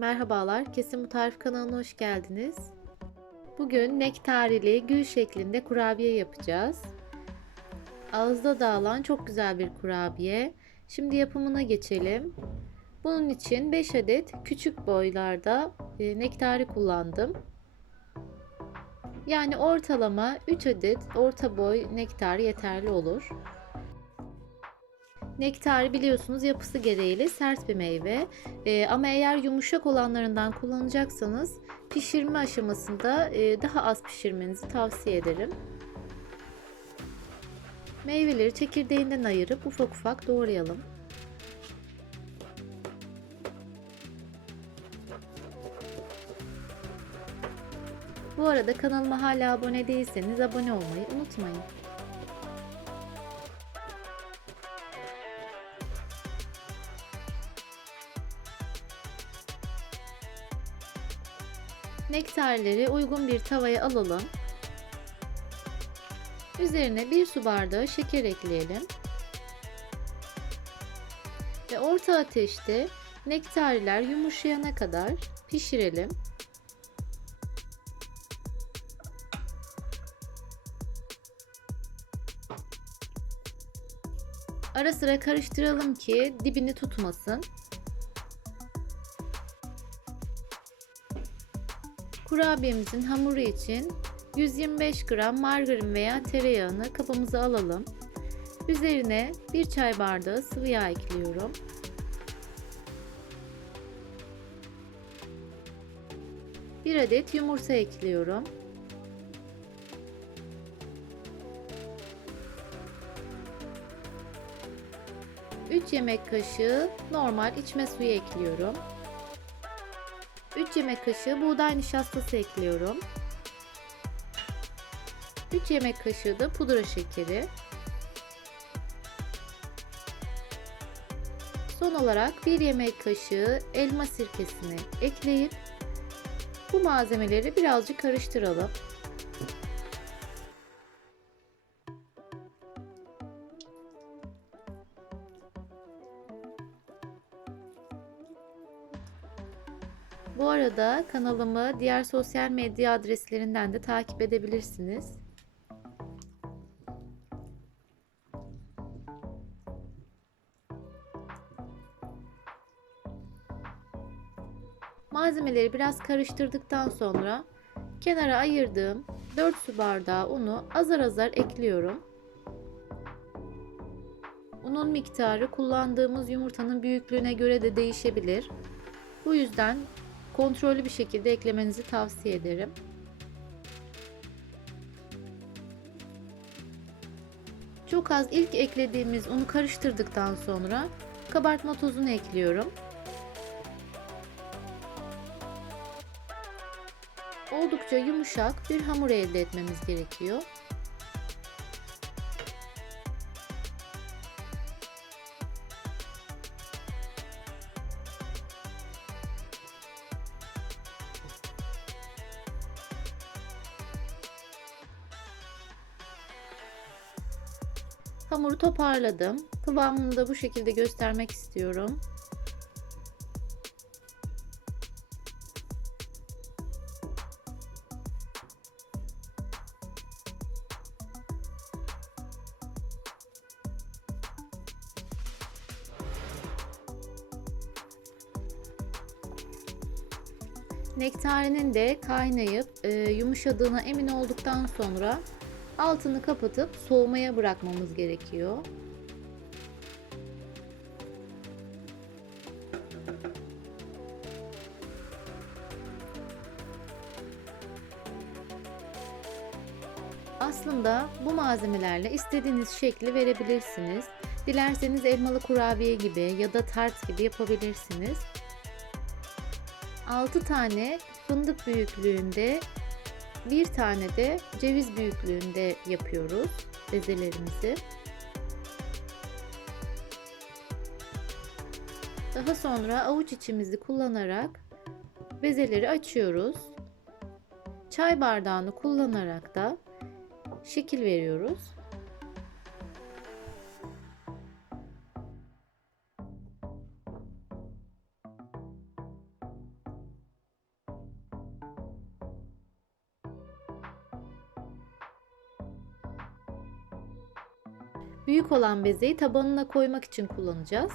Merhabalar, Kesim Bu kanalına hoş geldiniz. Bugün nektarili gül şeklinde kurabiye yapacağız. Ağızda dağılan çok güzel bir kurabiye. Şimdi yapımına geçelim. Bunun için 5 adet küçük boylarda e, nektari kullandım. Yani ortalama 3 adet orta boy nektar yeterli olur. Nektar biliyorsunuz yapısı gereğiyle sert bir meyve. Ee, ama eğer yumuşak olanlarından kullanacaksanız pişirme aşamasında e, daha az pişirmenizi tavsiye ederim. Meyveleri çekirdeğinden ayırıp ufak ufak doğrayalım. Bu arada kanalıma hala abone değilseniz abone olmayı unutmayın. Nektarları uygun bir tavaya alalım. Üzerine bir su bardağı şeker ekleyelim. Ve orta ateşte nektarlar yumuşayana kadar pişirelim. Ara sıra karıştıralım ki dibini tutmasın. Kurabiyemizin hamuru için 125 gram margarin veya tereyağını kabımıza alalım. Üzerine 1 çay bardağı sıvı yağ ekliyorum. Bir adet yumurta ekliyorum. Üç yemek kaşığı normal içme suyu ekliyorum. 3 yemek kaşığı buğday nişastası ekliyorum. 3 yemek kaşığı da pudra şekeri. Son olarak 1 yemek kaşığı elma sirkesini ekleyip bu malzemeleri birazcık karıştıralım. Arada kanalımı diğer sosyal medya adreslerinden de takip edebilirsiniz. Malzemeleri biraz karıştırdıktan sonra kenara ayırdığım 4 su bardağı unu azar azar ekliyorum. Unun miktarı kullandığımız yumurtanın büyüklüğüne göre de değişebilir. Bu yüzden kontrollü bir şekilde eklemenizi tavsiye ederim. Çok az ilk eklediğimiz unu karıştırdıktan sonra kabartma tozunu ekliyorum. Oldukça yumuşak bir hamur elde etmemiz gerekiyor. Hamuru toparladım. Kıvamını da bu şekilde göstermek istiyorum. Nektarinin de kaynayıp e, yumuşadığına emin olduktan sonra altını kapatıp soğumaya bırakmamız gerekiyor. Aslında bu malzemelerle istediğiniz şekli verebilirsiniz. Dilerseniz elmalı kurabiye gibi ya da tart gibi yapabilirsiniz. 6 tane fındık büyüklüğünde bir tane de ceviz büyüklüğünde yapıyoruz bezelerimizi. Daha sonra avuç içimizi kullanarak bezeleri açıyoruz. Çay bardağını kullanarak da şekil veriyoruz. Büyük olan bezeyi tabanına koymak için kullanacağız.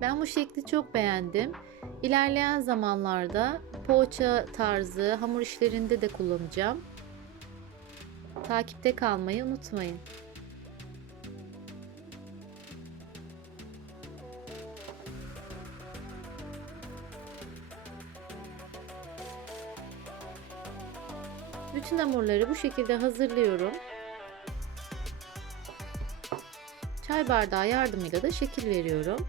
Ben bu şekli çok beğendim. İlerleyen zamanlarda poğaça tarzı hamur işlerinde de kullanacağım. Takipte kalmayı unutmayın. Bütün hamurları bu şekilde hazırlıyorum. Çay bardağı yardımıyla da şekil veriyorum.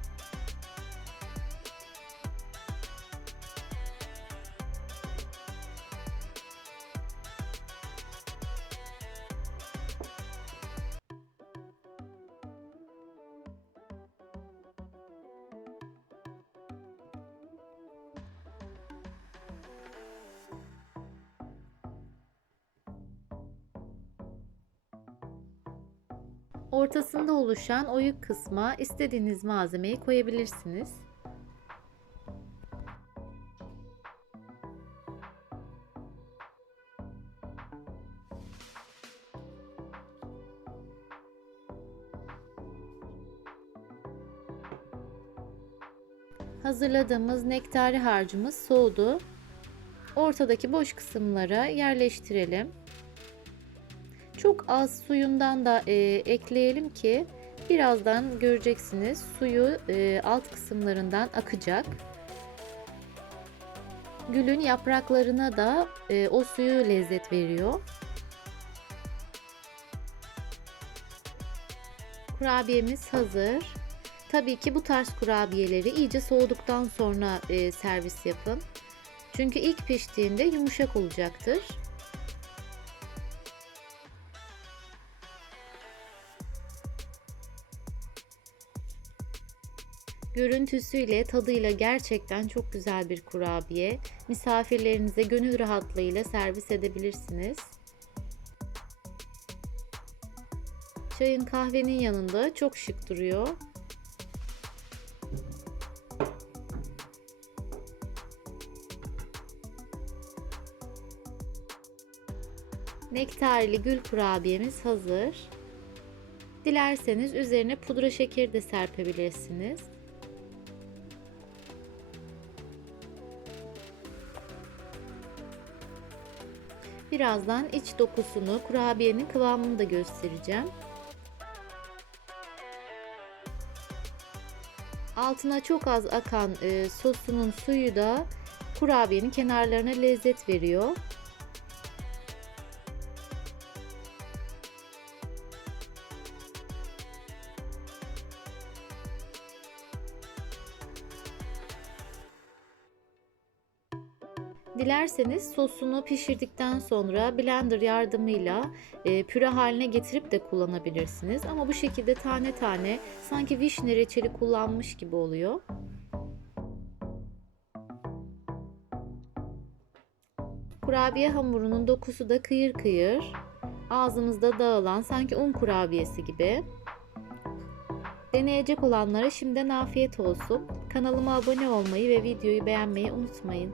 Ortasında oluşan oyuk kısma istediğiniz malzemeyi koyabilirsiniz. Hazırladığımız nektari harcımız soğudu. Ortadaki boş kısımlara yerleştirelim. Çok az suyundan da e, ekleyelim ki birazdan göreceksiniz suyu e, alt kısımlarından akacak. Gülün yapraklarına da e, o suyu lezzet veriyor. Kurabiyemiz hazır. Tabii ki bu tarz kurabiyeleri iyice soğuduktan sonra e, servis yapın. Çünkü ilk piştiğinde yumuşak olacaktır. Görüntüsüyle, tadıyla gerçekten çok güzel bir kurabiye. Misafirlerinize gönül rahatlığıyla servis edebilirsiniz. Çayın kahvenin yanında çok şık duruyor. Nektarili gül kurabiyemiz hazır. Dilerseniz üzerine pudra şekeri de serpebilirsiniz. Birazdan iç dokusunu, kurabiyenin kıvamını da göstereceğim. Altına çok az akan e, sosunun suyu da kurabiyenin kenarlarına lezzet veriyor. Dilerseniz sosunu pişirdikten sonra blender yardımıyla e, püre haline getirip de kullanabilirsiniz. Ama bu şekilde tane tane sanki vişne reçeli kullanmış gibi oluyor. Kurabiye hamurunun dokusu da kıyır kıyır. Ağzımızda dağılan sanki un kurabiyesi gibi. Deneyecek olanlara şimdiden afiyet olsun. Kanalıma abone olmayı ve videoyu beğenmeyi unutmayın.